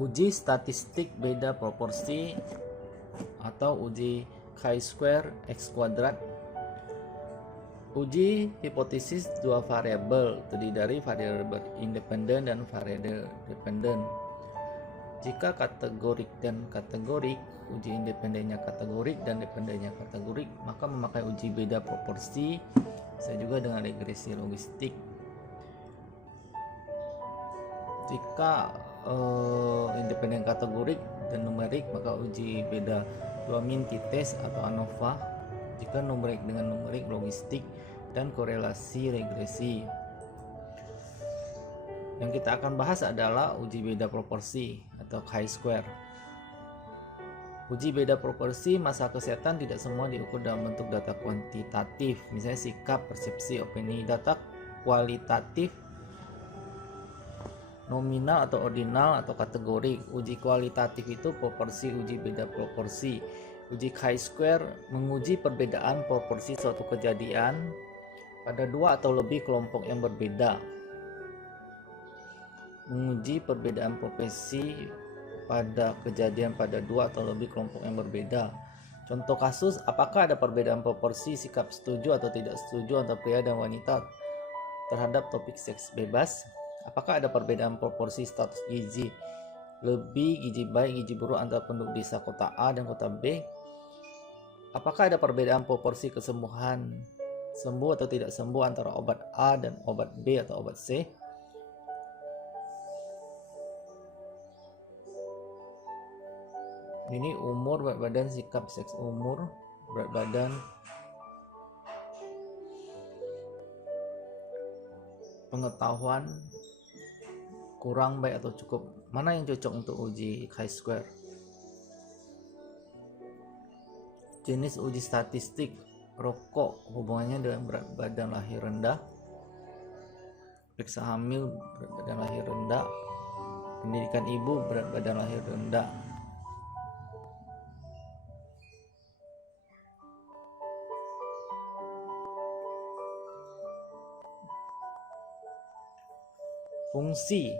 Uji statistik beda proporsi atau uji chi-square x kuadrat. Uji hipotesis dua variabel terdiri dari variabel independen dan variabel dependen. Jika kategorik dan kategorik, uji independennya kategorik dan dependennya kategorik, maka memakai uji beda proporsi, bisa juga dengan regresi logistik. Jika independen kategorik dan numerik, maka uji beda dua min t-test atau ANOVA. Jika numerik dengan numerik, logistik dan korelasi regresi. Yang kita akan bahas adalah uji beda proporsi atau chi-square. Uji beda proporsi masalah kesehatan tidak semua diukur dalam bentuk data kuantitatif, misalnya sikap, persepsi, opini. Data kualitatif nominal atau ordinal atau kategorik. Uji kualitatif itu proporsi, uji beda proporsi. Uji chi-square menguji perbedaan proporsi suatu kejadian pada dua atau lebih kelompok yang berbeda. Menguji perbedaan proporsi pada kejadian pada dua atau lebih kelompok yang berbeda. Contoh kasus, apakah ada perbedaan proporsi sikap setuju atau tidak setuju antara pria dan wanita terhadap topik seks bebas? Apakah ada perbedaan proporsi status gizi lebih, gizi baik, gizi buruk antara penduduk desa kota A dan kota B? Apakah ada perbedaan proporsi kesembuhan sembuh atau tidak sembuh antara obat A dan obat B atau obat C? Ini umur, berat badan, sikap seks, umur, berat badan, pengetahuan, kurang baik atau cukup. Mana yang cocok untuk uji chi-square? Jenis uji statistik, rokok hubungannya dengan berat badan lahir rendah, periksa hamil berat badan lahir rendah, pendidikan ibu berat badan lahir rendah. Fungsi,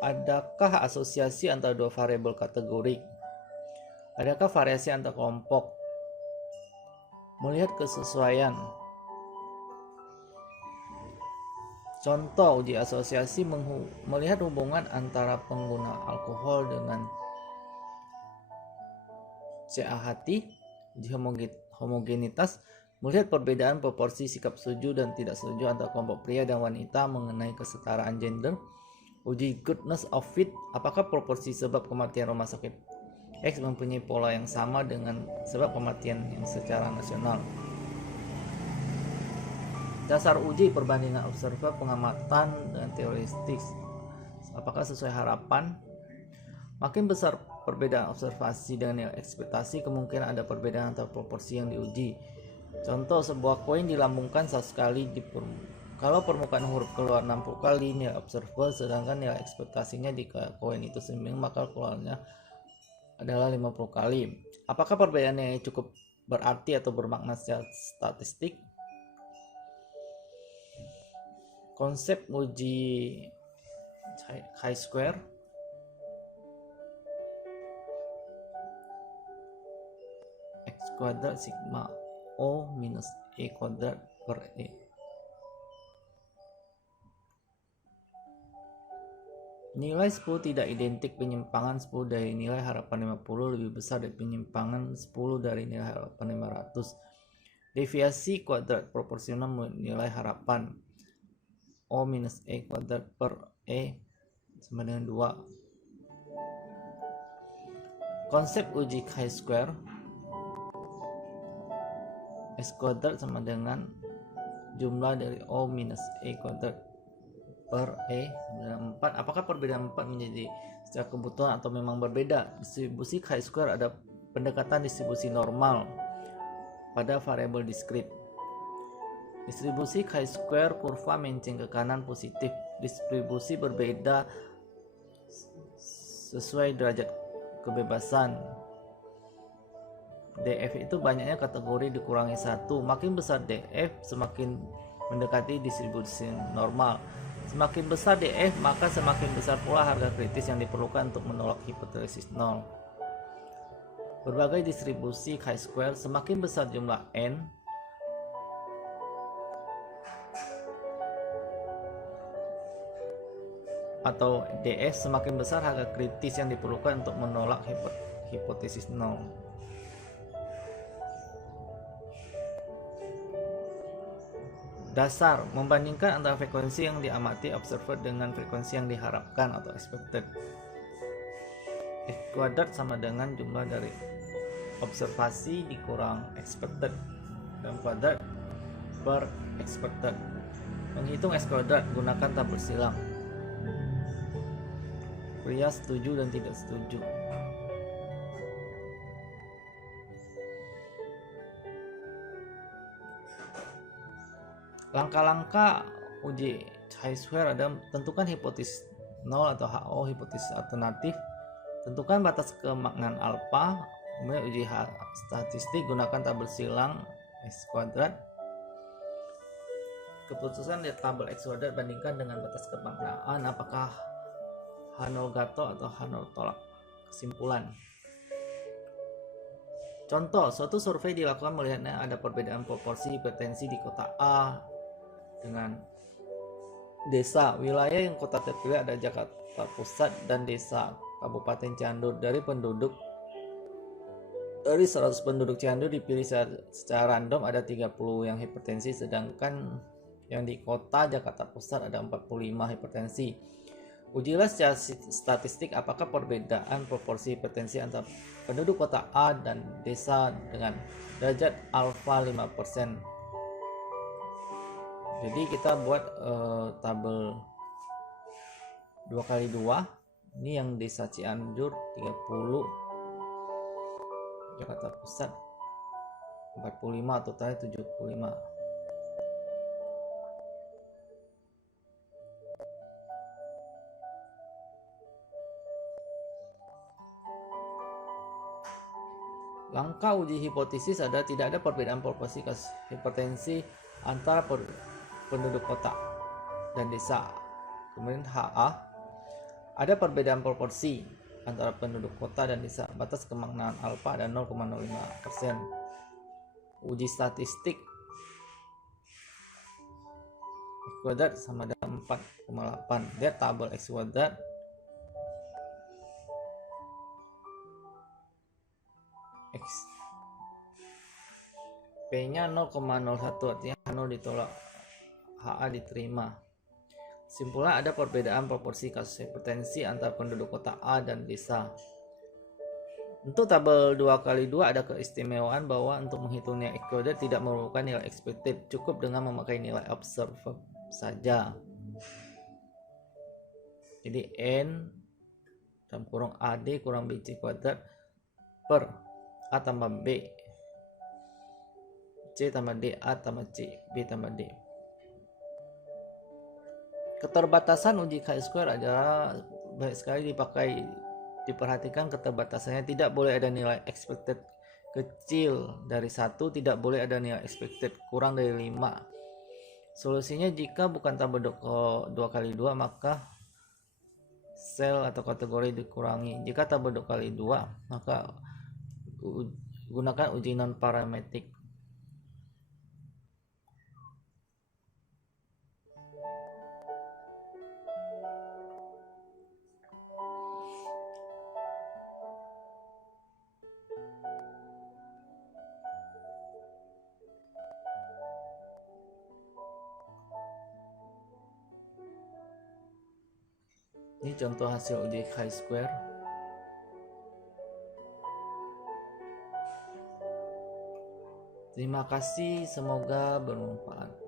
adakah asosiasi antara dua variabel kategorik? Adakah variasi antar kelompok? Melihat kesesuaian. Contoh uji asosiasi melihat hubungan antara pengguna alkohol dengan CA hati. Uji homogenitas melihat perbedaan proporsi sikap setuju dan tidak setuju antara kelompok pria dan wanita mengenai kesetaraan gender. Uji goodness of fit, apakah proporsi sebab kematian rumah sakit X mempunyai pola yang sama dengan sebab kematian yang secara nasional. Dasar uji, perbandingan observer, pengamatan dan teoretik, apakah sesuai harapan? Makin besar perbedaan observasi dengan nilai ekspektasi, kemungkinan ada perbedaan antara proporsi yang diuji. Contoh, sebuah koin dilambungkan 100 kali kalau permukaan huruf keluar 60 kali nilai observer, sedangkan nilai ekspektasinya jika koin itu seimbang maka keluarnya adalah 50 kali. Apakah perbedaannya cukup berarti atau bermakna secara statistik? Konsep uji chi-square. X kuadrat sigma O minus E kuadrat per E. Nilai 10 tidak identik, penyimpangan 10 dari nilai harapan 50 lebih besar dari penyimpangan 10 dari nilai harapan 500. Deviasi kuadrat proporsional nilai harapan O minus E kuadrat per E sama dengan 2. Konsep uji chi-square. X kuadrat sama dengan jumlah dari O minus E kuadrat per E sama dengan 4. Apakah perbedaan 4 menjadi secara kebutuhan atau memang berbeda? Distribusi chi-square ada pendekatan distribusi normal pada variabel diskrit. Distribusi chi-square kurva menceng ke kanan positif. Distribusi berbeda sesuai derajat kebebasan. DF itu banyaknya kategori dikurangi 1. Makin besar DF semakin mendekati distribusi normal. Semakin besar DF, maka semakin besar pula harga kritis yang diperlukan untuk menolak hipotesis nol. Berbagai distribusi chi-square, semakin besar jumlah n, atau DF, semakin besar harga kritis yang diperlukan untuk menolak hipotesis nol. Dasar membandingkan antara frekuensi yang diamati observer dengan frekuensi yang diharapkan atau expected. X kuadrat sama dengan jumlah dari observasi dikurang expected dalam kuadrat per expected. Menghitung X kuadrat gunakan tabel silang. Pria setuju dan tidak setuju. Langkah-langkah uji chi-square ada: tentukan hipotesis nol atau HO, hipotesis alternatif, tentukan batas kemaknaan alfa, kemudian uji statistik gunakan tabel silang X kuadrat. Keputusan di tabel X kuadrat bandingkan dengan batas kemaknaan, apakah H0 gato atau H0 tolak. Kesimpulan. Contoh, suatu survei dilakukan melihatnya ada perbedaan proporsi hipertensi di kota A dengan desa. Wilayah yang kota terpilih ada Jakarta Pusat dan desa Kabupaten Cianjur. Dari 100 penduduk Cianjur dipilih secara random ada 30 yang hipertensi, sedangkan yang di kota Jakarta Pusat ada 45 hipertensi. Ujilah secara statistik apakah perbedaan proporsi hipertensi antara penduduk kota A dan desa dengan derajat alfa 5%. Jadi kita buat tabel 2x2. Ini yang desa Cianjur 30, Jakarta Pusat 45, totalnya 75. Langkah uji hipotesis adalah tidak ada perbedaan proporsi kasus hipertensi antara penduduk kota dan desa. Kemudian HA, ada perbedaan proporsi antara penduduk kota dan desa. Batas kemaknaan alfa ada 0,05%. Uji statistik X kuadrat sama dengan 4,8. Lihat tabel X kuadrat. X P-nya 0,01, artinya H0 ditolak, HA diterima. Kesimpulan, ada perbedaan proporsi kasus hipertensi antara penduduk kota A dan desa. Untuk tabel 2x2 ada keistimewaan bahwa untuk menghitungnya X kuadrat tidak memerlukan nilai expected, cukup dengan memakai nilai observed saja. Jadi N dalam kurung AD kurang BC kuadrat per A tambah B, C tambah D, A tambah C, B tambah D. Keterbatasan uji chi-square adalah baik sekali diperhatikan keterbatasannya. Tidak boleh ada nilai expected kecil dari 1, tidak boleh ada nilai expected kurang dari 5. Solusinya, jika bukan tabel 2x2 maka sel atau kategori dikurangi. Jika tabel 2x2 maka gunakan uji non parametrik. Ini contoh hasil uji chi-square. Terima kasih, semoga bermanfaat.